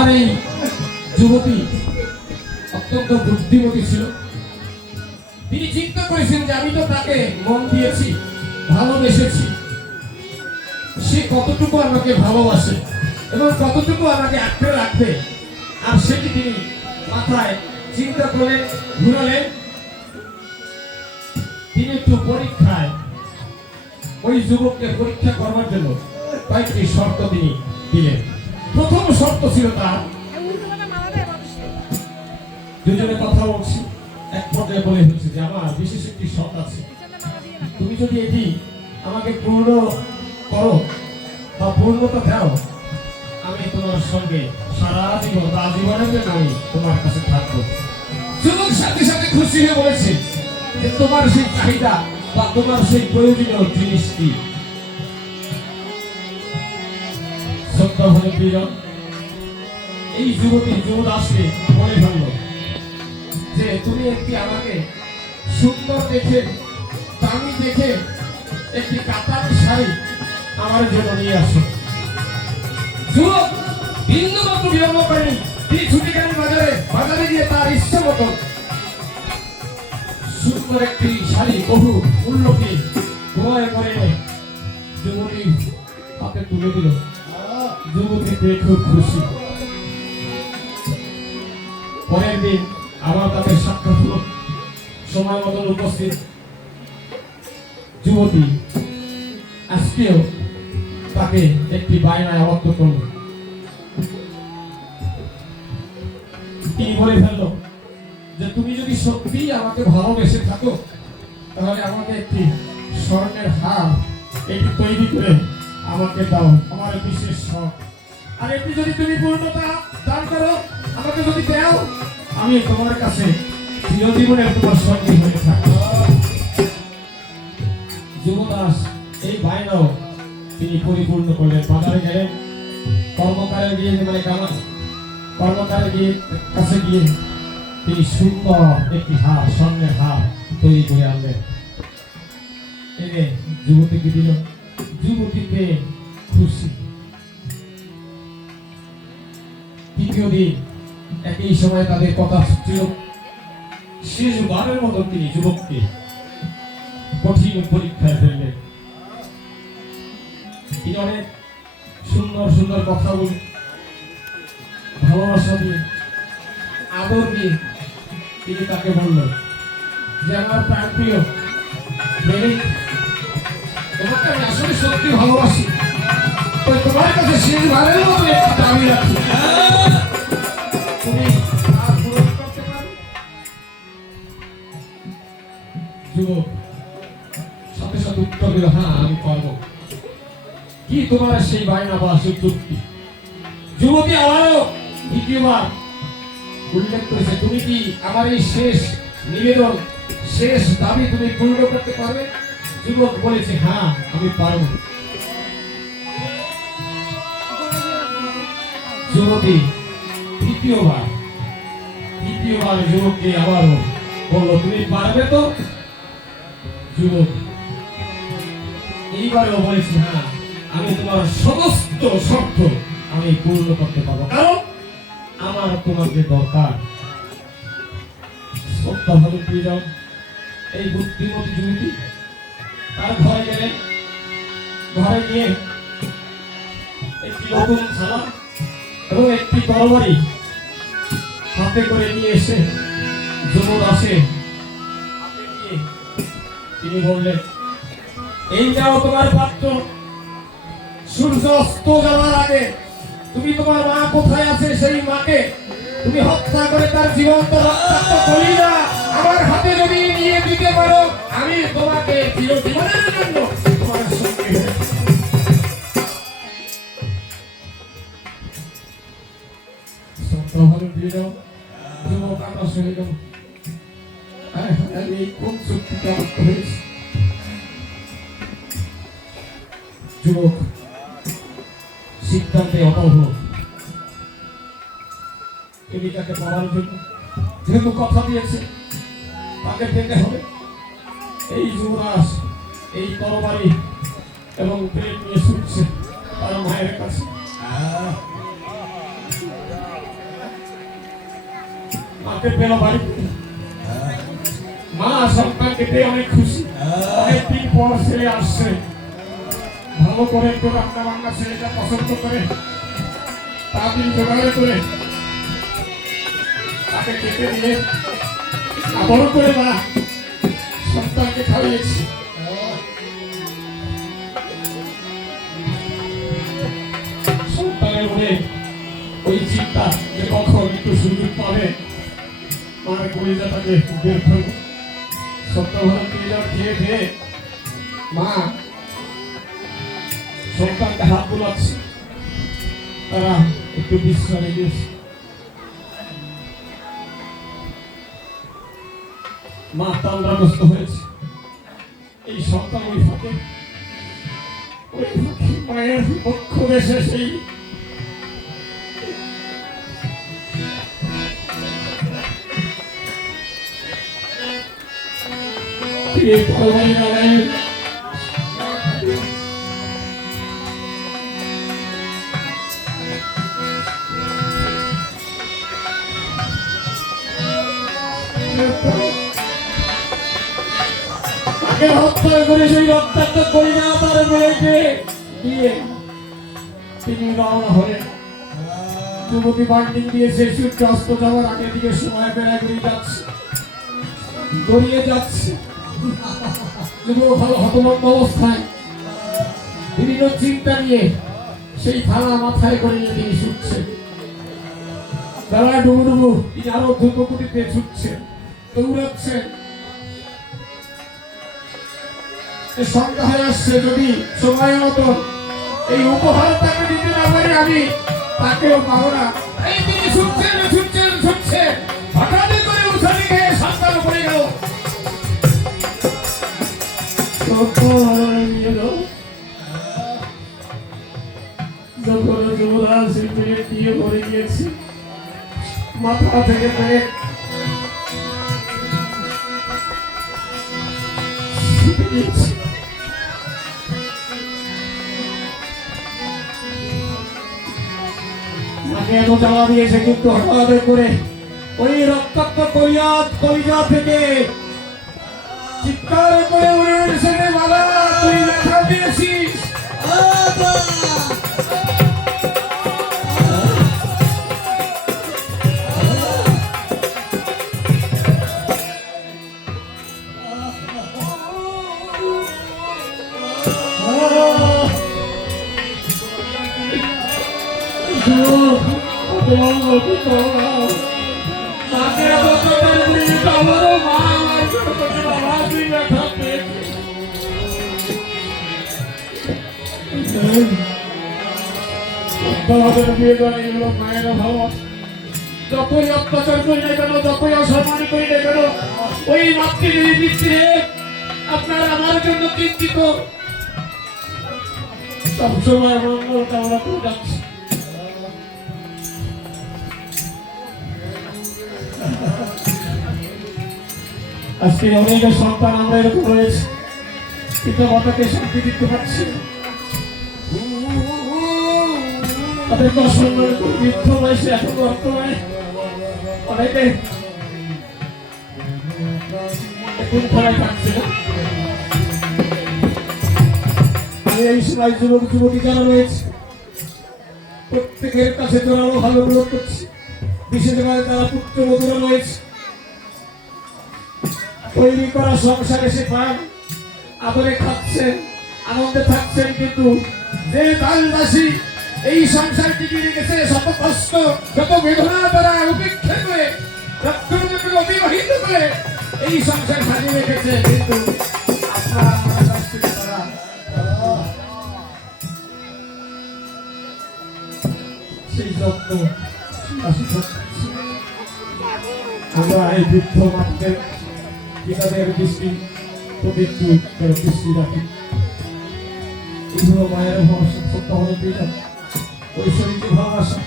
আর এই যুবতী অত্যন্ত বুদ্ধিমতী ছিল। তিনি চিন্তা করেছেন যে আমি তো তাকে মন দিয়েছি, ভালোবেসেছি, সে কতটুকু আমাকে ভালোবাসে এবং কতটুকু আমাকে আঁকড়ে রাখবে। আর সেটি তিনি মাথায় চিন্তা করলেন, ঘুরালেন। তিনি একটু পরীক্ষায় ওই যুবককে পরীক্ষা করবার জন্য কয়েকটি শর্ত তিনি দিলেন। প্রথম শর্ত ছিল তার, দুজনে কথা বলছি, এক পর্যায়ে বলে হচ্ছে যে আমার বিশেষ একটি শর্ত আছে, তুমি যদি এটি আমাকে পূর্ণ করো বা পূর্ণতা দাও, আমি তোমার সঙ্গে সারা জীবন বা জীবনের জন্য আমি তোমার কাছে থাকবো। যুবক সাথে সাথে খুশি হয়ে বলেছে যে তোমার সেই চাহিদা বা তোমার সেই প্রয়োজনীয় জিনিস কি? এই যুবতী যুবদাসকে বলে ফেলল যে তুমি একটি আমাকে সুন্দর দেখে, দামি দেখে একটি কাতার শাড়ি আমার জন্য নিয়ে আসো। যুবক বিন্দু মাত্র বিলম্ব করেনি, তিনি ছুটে গেলেন বাজারে গিয়ে তার ইচ্ছে মতো সুন্দর একটি শাড়ি বহু মূল্যকে ক্রয় করে যুবতী হাতে তুলে দিল। যুবতী পেয়ে খুব খুশি। পরের দিন আবার তাদের সাক্ষাৎ হলো, সময় মতন উপস্থিত। যুবতী আজকেও তাকে একটি বায়নায় আবদ্ধ করল। তিনি বলে ফেলল যে তুমি যদি সত্যি আমাকে ভালোবেসে থাকো তাহলে আমাকে একটি স্বর্ণের হার এটি তৈরি করে আমাকে দাও, আমার বিশেষ শখ। আর এটি যদি তুমি পূর্ণতা দান করো, আমাকে যদি দাও, আমি তোমার কাছে চিরজীবনের তোমার সঙ্গী হয়ে থাকবো। যুবদাস এই বায়নাও তিনি পরিপূর্ণ করলেন। বাজারে গেলেন, কর্মকারে গিয়ে কাছে গিয়ে তিনি সুন্দর একটি হার, স্বর্ণের হার তৈরি করে আনলেন, এনে যুবতীকে দিল। যুবতীকে খুশি। তৃতীয় দিন একই সময় তাদের কথা ছিল, শেষবারের মতো তিনি যুবককে কঠিন পরীক্ষায় ফেললেন। তিনি অনেক সুন্দর সুন্দর কথা বলে, ভালোবাসা দিয়ে, আদর দিয়ে তিনি তাকে বললেন যে আমার প্রাণপ্রিয় মেয়ে, তোমাকে আমি আসলে সত্যি ভালোবাসি, তো তোমার কাছে শেষবারের মতো একটু দাবি রাখি, তুমি আর পূরণ করতে পারো? যুবক সাথে সাথে উত্তর দিল, হ্যাঁ আমি পারবো। কি তোমার সেই বায়না বা সেই চুক্তি? যুবতী আবারও দ্বিতীয়বার উল্লেখ করেছে, তুমি কি আমার এই শেষ নিবেদন, শেষ দাবি তুমি পূর্ণ করতে পারবে? যুবক বলেছে, হ্যাঁ আমি পারবো। যুবতী তৃতীয়বার যুবককে আবারও বললো, তুমি পারবে তো? যুবক এইবারও বলেছে, হ্যাঁ আমি তোমার সমস্ত শর্ত আমি পূর্ণ করতে পারবো, কারণ আমার তোমাকে দরকার। এই বুদ্ধিমতী যুবতী তার ঘরে গেলেন। ঘরে গিয়ে একটি নতুন থালা এবং একটি তরবারি হাতে করে নিয়ে এসে যুবদাসে হাতে দিয়ে তিনি বললেন, এই যাও তোমার পাত্র, সূর্য অস্ত যাওয়ার আগে তুমি তোমার মা কোথায় আছে সেই মাকে তুমি হত্যা করে তার জীবন্ত রক্তাক্ত কলিজা আমার হাতে যদি নিয়ে দিতে পারো, আমি তোমাকে চিরজীবনের জন্য তোমার সঙ্গে সত্যভাবে দিয়ে দাও। যুবক আকাশ হয়ে গেল, এই কোন চুক্তি প্রাপ্ত হয়েছে? যুবক সিদ্ধান্তে অটল হল, প্রেমিকাকে পাওয়ার জন্য যেহেতু কথা দিয়েছে তাকে পেতে হবে। এই যুবরাজ এই তরবারি এবং প্রেম নিয়ে ছুটছে তার মায়ের কাছে। মাকে পেল বাড়িতে। মা সন্তানকে পেয়ে অনেক খুশি। অনেকদিন পর ছেলে আসছে, ভালো করে একটু রান্না বান্না ছেলেটা পছন্দ করে তাড়াতাড়ি জোগাড় করে তাকে খেতে দিয়ে আদর করে মা সন্তানকে খাওয়িয়েছে। সন্তানের মনে ওই চিন্তা যে কখন একটু সুযোগ পাবে মার কলিজাটাকে বের করবো। সপ্তাহভাবে খেয়ে খেয়ে মা সন্তানকে হাত বোলাচ্ছে, তারা একটু বিশ্রামে গিয়েছে। মা তন্দ্রাগ্রস্ত হয়েছে। এই সন্তান ওই ফাঁকে মায়ের পক্ষ দেশে সেই হত্যা করে সেই রক্তাক্ত করি না তার মেয়েকে দিয়ে তিনি রওনা হলেন। যুবতী বান্ডিং দিয়েছে, সূর্য অস্ত যাওয়ার আগে দিকে সময় বেড়াগড়িয়ে যাচ্ছে, গড়িয়ে যাচ্ছে। যুবক হতভম্ব অবস্থায় বিভিন্ন চিন্তা নিয়ে সেই থালা মাথায় করে নিয়ে তিনি ছুটছেন। বেলায় ডুবু ডুবু তিনি আরো দ্রুত গতিতে ছুটছেন, দৌড়াচ্ছেন। সন্ধ্যা হয়ে আসছে, যদি সময় মতো এই উপহার তাকে দিতে না পারি আমি তাকেও পাবো না। এই তিনি ছুটছেন ছুটছেন ছুটছেন, হঠাৎ করে উঠানি খেয়ে সন্তান পড়ে গেল। যখন যুবরাজ শিল্পীকে দিয়ে ভরে গিয়েছে, মাথা থেকে পেট এত জ্বালা দিয়েছে, কিন্তু হঠাৎ করে ওই রক্তাক্ত কলিজা থেকে চিৎকার করে উড়ে এসে বাবা তুই ব্যথা দিয়েছিস। যতই অত্যাচার করি না কেন, যতই অসম্মান করি না কেন, ওই মাতৃ আপনার আমার জন্য চিন্তিত, সবসময় মঙ্গল কামনা করে যাচ্ছে। আজকে অনেক সন্তান আমরা এরকম রয়েছে, পিতা মাতাকে শান্তি দিতে পারছি না। তাদের অসম্মান করে বৃদ্ধ বয়সে এখন বর্তমানে অনেকে কোন খেলায় থাকছে না। এই সময় যুবক যুবতী যারা রয়েছে প্রত্যেকের কাছে জোরালো ভালো অনুরোধ করছি, বিশেষ করে যারা পুত্রবধূরা রয়েছে, তৈরি করা সংসারে সে পান আদরে খাচ্ছেন, আনন্দে থাকছেন, কিন্তু যে দাসী এই সংসার টিকিয়ে রেখেছে শত কষ্ট শত বেদনা দ্বারা উপেক্ষা করে রক্তকে অতিবাহিত করে এই সংসার সাজিয়ে রেখেছে, কিন্তু সেই যত্ন আমরা এই বৃদ্ধ মাতৃদের পিতাদের দৃষ্টি প্রতি একটু দৃষ্টি রাখি। এগুলো মায়ের সত্য হলে ঐশ্বরিক ভালোবাসা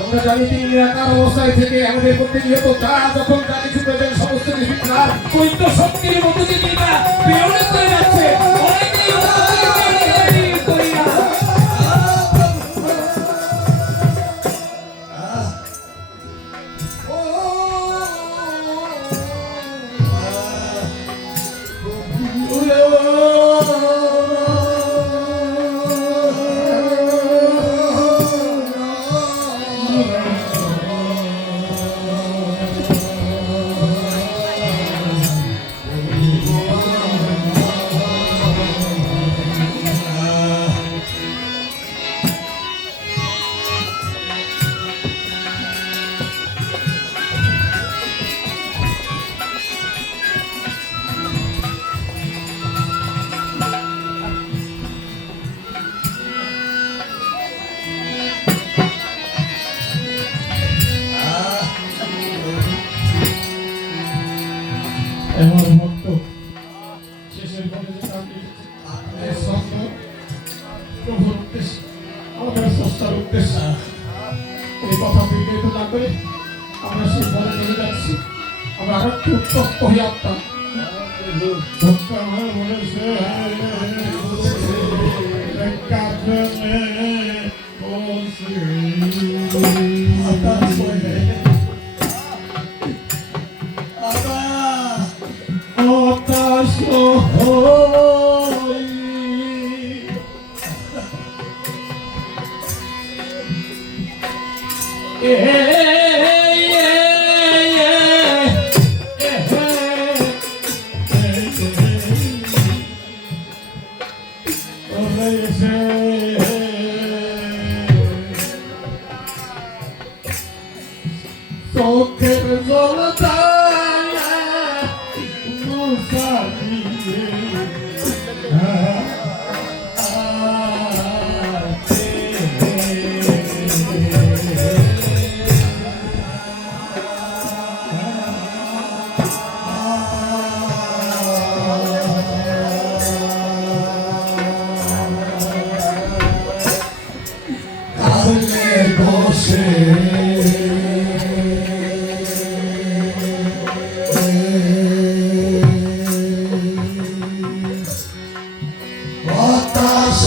আমরা জানি তিনি নিরাকার অবস্থায় থেকে আমাদের মধ্যে নিহত, তার যখন যা কিছু প্রয়োজন সমস্ত কিছু তার পবিত্র শক্তির মধ্যে দিয়ে তিনি প্রেরণা করে যাচ্ছে। এই কথা থেকে একটু না করে আমরা সেই বলে চলে যাচ্ছি। আমরা আরো একটু উত্তপ্ত হয়ে আসতাম। আমার বলেছে কাজে হতাশ হই চোখের জল হতাশ